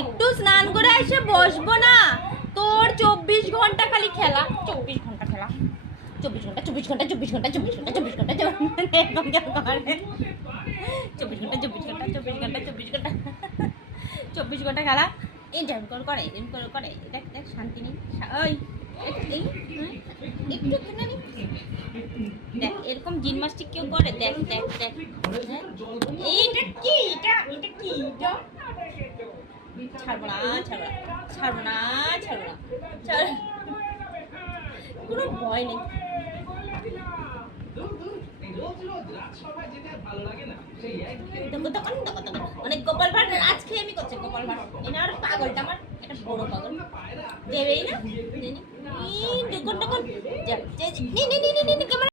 একটু স্নান করে এসে বসবো না, তোর 24 ঘন্টা খালি খেলা, 24 ঘন্টা খেলা, 24 ঘন্টা 24 ঘন্টা 24 ঘন্টা 24 ঘন্টা 24 ঘন্টা এরকম কেন করে? 24 ঘন্টা 24 ঘন্টা 24 ঘন্টা 24 ঘন্টা 24 ঘন্টা খেলা, এনজয় করে এনজয় করে। দেখ দেখ শান্তি নেই, ওই একটু কিনে নি দেখ, এরকম জিমনাস্টিক কেউ করে? দেখ দেখ দেখ, এইটা কি, এটা এটা কি, এটা ছাড়বো না ছাড়বো না ছাড়বো না ছাড়বো না ছাড়, কোনো ভয় নেই। অনেক গোপাল ভাট রাজ খেয়ে আমি করছে, গোপাল ভাট এনার পাগলটা আমার একটা বড় পাগল, দেবেই না।